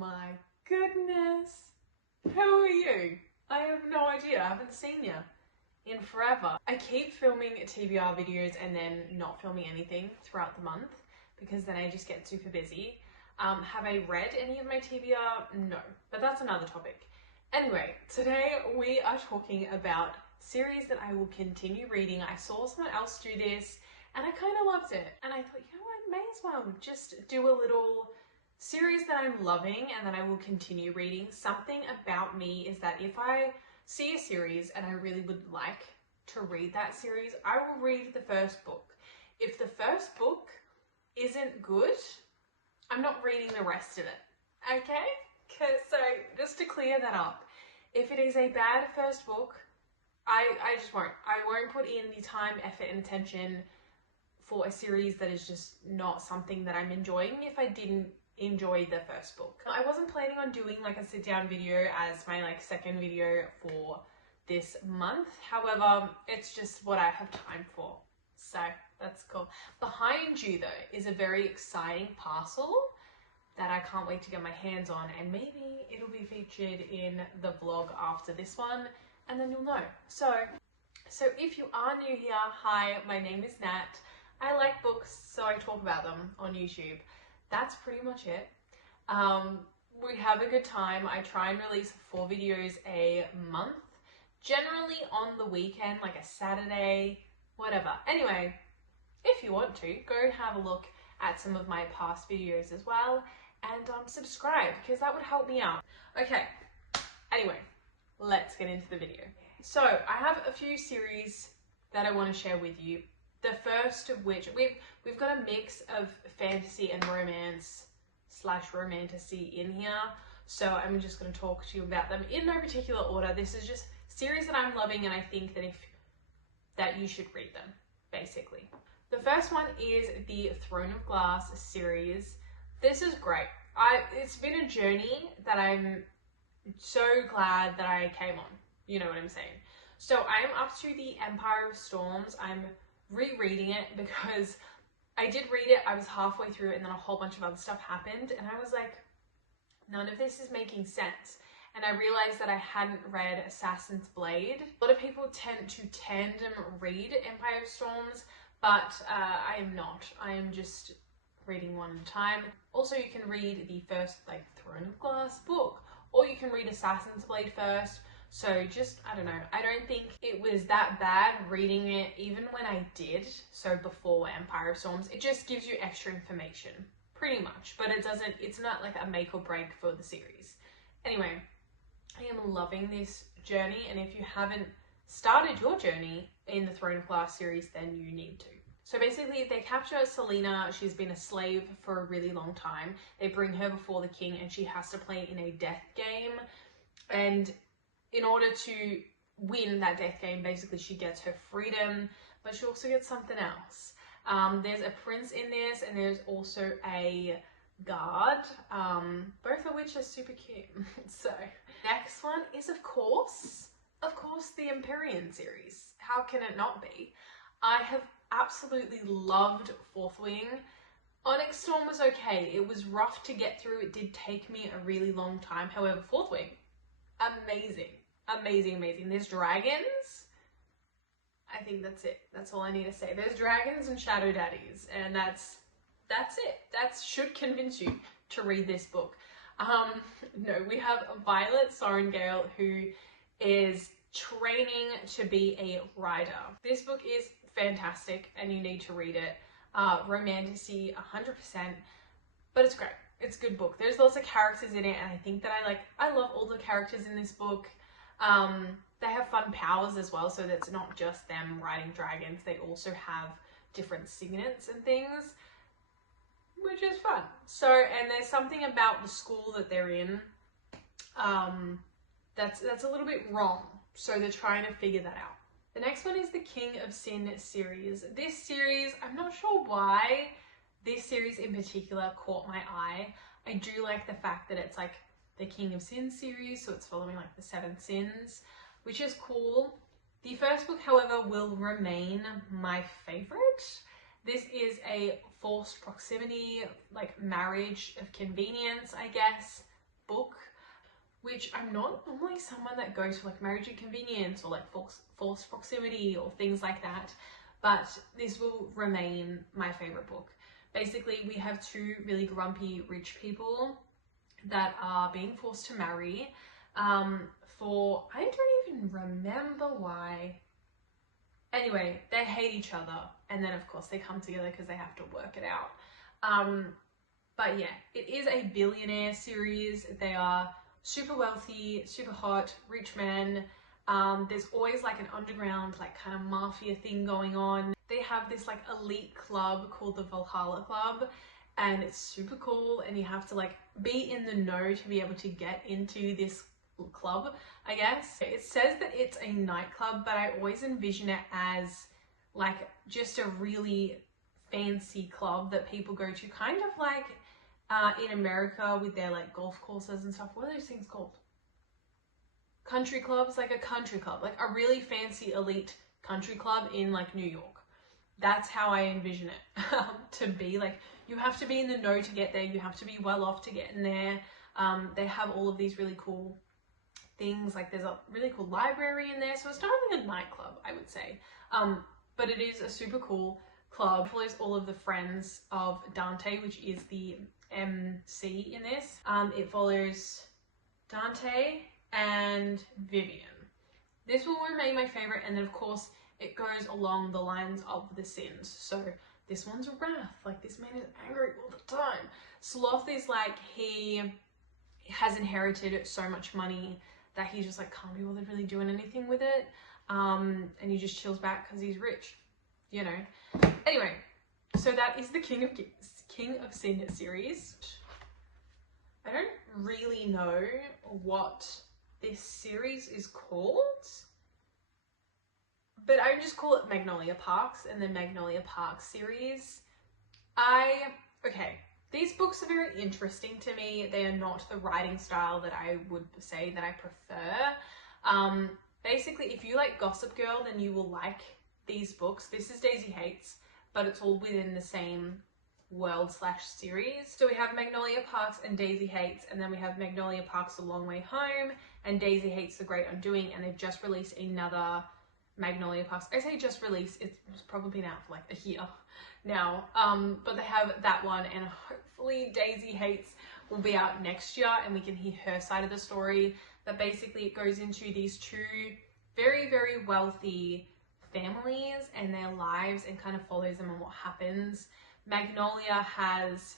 my goodness. Who are you? I have no idea. I haven't seen you in forever. I keep filming TBR videos and then not filming anything throughout the month because then I just get super busy. Have I read any of my TBR? No, but that's another topic. Anyway, today we are talking about series that I will continue reading. I saw someone else do this and I kind of loved it. And I thought, you know what, may as well just do a little series that I'm loving and that I will continue reading. Something about me is that if I see a series and I really would like to read that series, I will read the first book. If the first book isn't good, I'm not reading the rest of it, okay? So just to clear that up, if it is a bad first book, I just won't. I won't put in the time, effort and attention for a series that is just not something that I'm enjoying if I didn't enjoy the first book. I wasn't planning on doing like a sit down video as my second video for this month. However, it's just what I have time for. So that's cool. Behind you though is a very exciting parcel that I can't wait to get my hands on, and maybe it'll be featured in the vlog after this one and then you'll know. So if you are new here, hi, my name is Nat. I like books, so I talk about them on YouTube. That's pretty much it. We have a good time. I try and release 4 videos a month, generally on the weekend, like a Saturday, whatever. Anyway, if you want to, go have a look at some of my past videos as well and subscribe because that would help me out. Okay, anyway, let's get into the video. So I have a few series that I want to share with you. The first of which, we've got a mix of fantasy and romance / romantasy in here. So I'm just going to talk to you about them in no particular order. This is just series that I'm loving and I think that you should read them, basically. The first one is the Throne of Glass series. This is great. It's been a journey that I'm so glad that I came on. You know what I'm saying? So I am up to the Empire of Storms. I'm rereading it because I did read it, I was halfway through and then a whole bunch of other stuff happened and I was like, none of this is making sense. And I realized that I hadn't read Assassin's Blade. A lot of people tend to tandem read Empire of Storms, but I am not. I am just reading one at a time. Also, you can read the first Throne of Glass book, or you can read Assassin's Blade first. So just, I don't know, I don't think it was that bad reading it even when I did, so before Empire of Storms. It just gives you extra information, pretty much, but it's not like a make or break for the series. Anyway, I am loving this journey, and if you haven't started your journey in the Throne of Glass series, then you need to. So basically, they capture Selena. She's been a slave for a really long time. They bring her before the king, and she has to play in a death game, and in order to win that death game, basically she gets her freedom, but she also gets something else. There's a prince in this, and there's also a guard, both of which are super cute. So next one is of course the Empyrean series. How can it not be? I have absolutely loved Fourth Wing. Onyx Storm was okay. It was rough to get through. It did take me a really long time. However, Fourth Wing, amazing. Amazing, amazing. There's dragons. I think that's it. That's all I need to say. There's dragons and shadow daddies, and that's it. That should convince you to read this book. No, we have Violet Sorrengail, who is training to be a rider. This book is fantastic, and you need to read it. Romantasy, 100%, but it's great. It's a good book. There's lots of characters in it, and I think that I love all the characters in this book. They have fun powers as well, so that's not just them riding dragons. They also have different signets and things, which is fun. So, and there's something about the school that they're in that's a little bit wrong, so they're trying to figure that out. The next one is the King of Sin series. This series, I'm not sure why this series in particular caught my eye. I do like the fact that it's the King of Sin series, so it's following the 7 sins, which is cool. The first book, however, will remain my favorite. This is a forced proximity, marriage of convenience, I guess, book, which I'm not normally someone that goes for like marriage and convenience or like false proximity or things like that, but this will remain my favorite book. Basically, we have two really grumpy rich people that are being forced to marry for, I don't even remember why. Anyway, they hate each other, and then of course they come together because they have to work it out. But yeah, it is a billionaire series. They are super wealthy, super hot, rich men. There's always like an underground like kind of mafia thing going on. They have this like elite club called the Valhalla Club, and it's super cool, and you have to like be in the know to be able to get into this club, I guess. It says that it's a nightclub, but I always envision it as like just a really fancy club that people go to, kind of like in America with their like golf courses and stuff. What are those things called? Country clubs, like a country club, like a really fancy elite country club in like New York. That's how I envision it to be. Like, you have to be in the know to get there. You have to be well off to get in there. They have all of these really cool things. Like, there's a really cool library in there. So it's not really a nightclub, I would say. But it is a super cool club. It follows all of the friends of Dante, which is the MC in this. It follows Dante and Vivian. This will remain my favorite, and then of course it goes along the lines of the sins. So this one's wrath, like this man is angry all the time. Sloth is like, he has inherited so much money that he just like can't be bothered really doing anything with it, and he just chills back because he's rich, you know. Anyway, so that is the King of Sin series. I don't really know what this series is called, but I just call it Magnolia Parks and the Magnolia Parks series. Okay, these books are very interesting to me. They are not the writing style that I would say that I prefer. Basically, if you like Gossip Girl, then you will like these books. This is Daisy Hates, but it's all within the same world/series. So we have Magnolia Parks and Daisy Hates, and then we have Magnolia Parks The Long Way Home and Daisy Hates The Great Undoing, and they've just released another Magnolia Parks. I say just released, it's probably been out for like a year now, but they have that one, and hopefully Daisy Hates will be out next year and we can hear her side of the story. But basically it goes into these two very, very wealthy families and their lives and kind of follows them on what happens. Magnolia has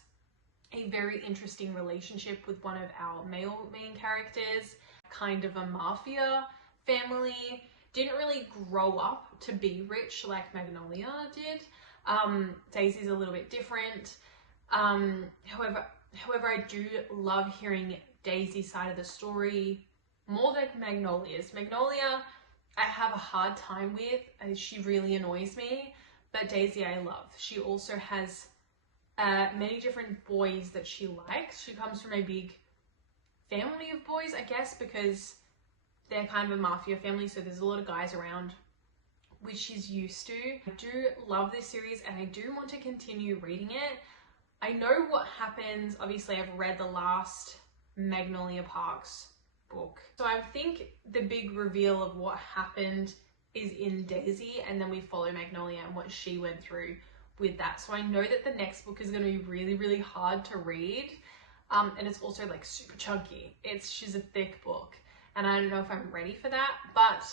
a very interesting relationship with one of our male main characters, kind of a mafia family. Didn't really grow up to be rich like Magnolia did. Daisy's a little bit different. However, I do love hearing Daisy's side of the story more than Magnolia's. Magnolia, I have a hard time with. She really annoys me. But Daisy I love. She also has many different boys that she likes. She comes from a big family of boys, I guess, because they're kind of a mafia family, so there's a lot of guys around, which she's used to. I do love this series and I do want to continue reading it. I know what happens. Obviously, I've read the last Magnolia Parks book. So I think the big reveal of what happened is in Daisy, and then we follow Magnolia and what she went through with that. So I know that the next book is going to be really, really hard to read. And it's also like super chunky. She's a thick book. And I don't know if I'm ready for that, but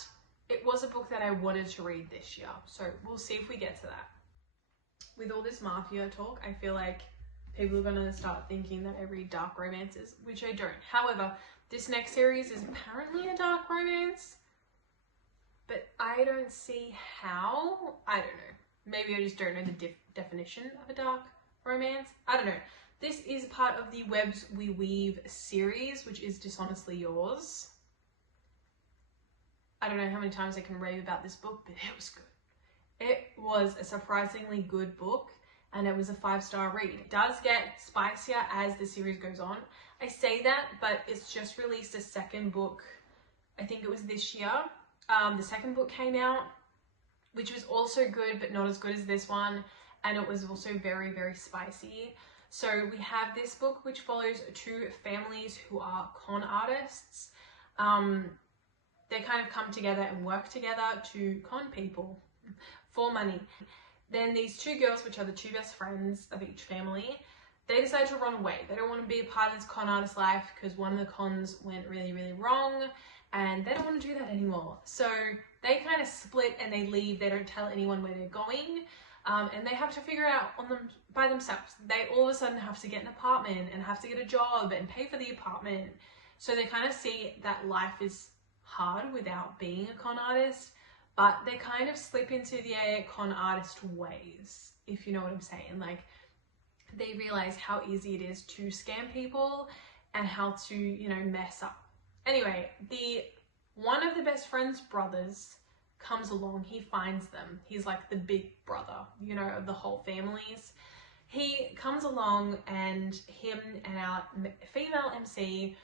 it was a book that I wanted to read this year. So we'll see if we get to that. With all this mafia talk, I feel like people are going to start thinking that I read dark romances, which I don't. However, this next series is apparently a dark romance, but I don't see how. I don't know. Maybe I just don't know the definition of a dark romance. I don't know. This is part of the Webs We Weave series, which is Dishonestly Yours. I don't know how many times I can rave about this book, but it was good. It was a surprisingly good book, and it was a 5-star read. It does get spicier as the series goes on. I say that, but it's just released a second book. I think it was this year. The second book came out, which was also good, but not as good as this one. And it was also very, very spicy. So we have this book which follows two families who are con artists. They kind of come together and work together to con people for money. Then these two girls, which are the two best friends of each family, they decide to run away. They don't want to be a part of this con artist life because one of the cons went really, really wrong and they don't want to do that anymore. So they kind of split and they leave. They don't tell anyone where they're going, and they have to figure it out on them by themselves. They all of a sudden have to get an apartment and have to get a job and pay for the apartment. So they kind of see that life is hard without being a con artist, but they kind of slip into the con artist ways, if you know what I'm saying. Like, they realize how easy it is to scam people and how to, you know, mess up. Anyway, one of the best friend's brothers comes along. He finds them. He's like the big brother, you know, of the whole families. He comes along and him and our female MC,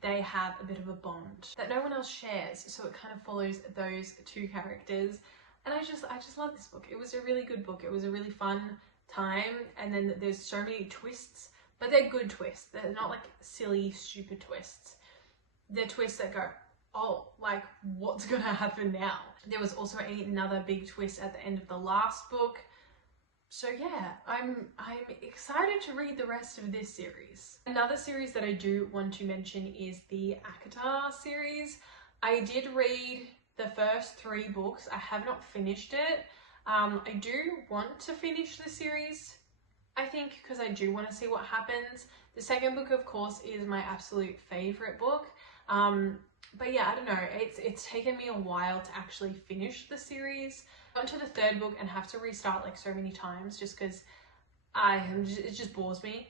they have a bit of a bond that no one else shares. So it kind of follows those two characters. And I just love this book. It was a really good book. It was a really fun time. And then there's so many twists, but they're good twists. They're not like silly, stupid twists. They're twists that go, oh, like, what's gonna happen now? There was also another big twist at the end of the last book. So yeah, I'm excited to read the rest of this series. Another series that I do want to mention is the ACOTAR series. I did read the first 3 books. I have not finished it. I do want to finish the series, I think, because I do want to see what happens. The second book, of course, is my absolute favorite book. But yeah, I don't know, it's taken me a while to actually finish the series. I got to the 3rd book and have to restart like so many times just because it just bores me.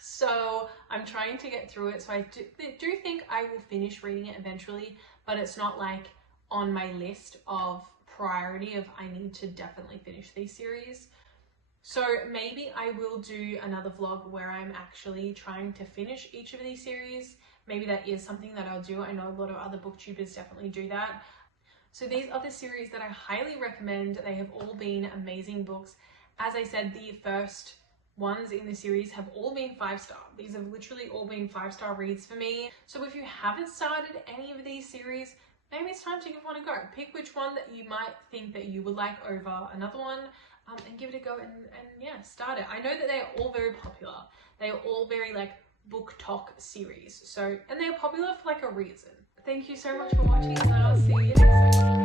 So I'm trying to get through it. So I do think I will finish reading it eventually, but it's not like on my list of priority of I need to definitely finish these series. So maybe I will do another vlog where I'm actually trying to finish each of these series. Maybe that is something that I'll do. I know a lot of other booktubers definitely do that. So these are the series that I highly recommend. They have all been amazing books. As I said, the first ones in the series have all been 5-star. These have literally all been 5-star reads for me. So if you haven't started any of these series, maybe it's time to give one a go. Pick which one that you might think that you would like over another one, and give it a go and yeah, start it. I know that they are all very popular. They are all very like book talk series. So, and they are popular for like a reason. Thank you so much for watching and I'll see you next time.